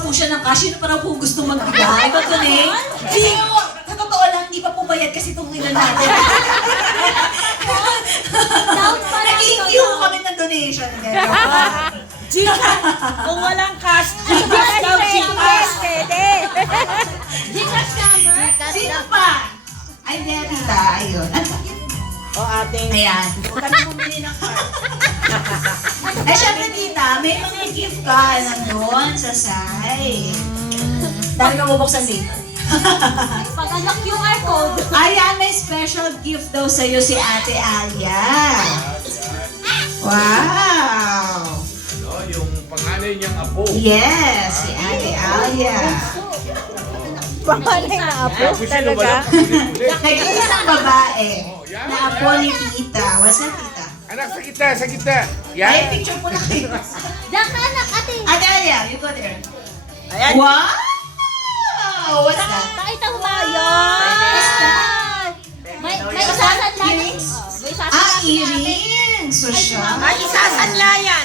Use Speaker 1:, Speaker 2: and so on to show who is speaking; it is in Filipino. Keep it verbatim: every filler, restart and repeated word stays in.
Speaker 1: po siya ng cash. Sino pa raw po gusto magbigay? Mag-donate? Kasi sa totoo lang, hindi pa po bayad kasi itong ilan natin. Nag-i-queue kami ng donation.
Speaker 2: Gcash! Kung walang cash, Gcash daw, Gcash! Pwede!
Speaker 3: Gcash number.
Speaker 1: Sino pa? Ay, hindi, tita. Ayun.
Speaker 2: O ate.
Speaker 1: Ayan. Huwag ka na bumili ng card. Eh, syempre, tita, may mga gift ka nandun sa side. Dahil ka bubuksan dito.
Speaker 3: Pag ano Q R code.
Speaker 1: Ayan, may special gift daw sa'yo si Ate Alia. Wow!
Speaker 4: No, yung panganay niyang apo.
Speaker 1: Yes, si Ate Alia.
Speaker 2: Pangalan na apo
Speaker 4: Apo sino ba lang?
Speaker 2: talaga.
Speaker 4: Ulit-ulit.
Speaker 1: Nag-iisang babae na apo ni tita. What's up, tita?
Speaker 4: Anak, sa kita, sa kita.
Speaker 1: Ay,
Speaker 4: Yan.
Speaker 1: picture po na kayo.
Speaker 3: Diyan ka anak, ate.
Speaker 1: Ate Alia, you go there.
Speaker 2: Ayan.
Speaker 1: Wow! What's that?
Speaker 3: Pakita mo ba yun? May, may isasan natin.
Speaker 1: Earrings?
Speaker 3: May isasan
Speaker 1: Ah,
Speaker 3: natin.
Speaker 1: earrings! So siya.
Speaker 2: Ay, isasanla yan.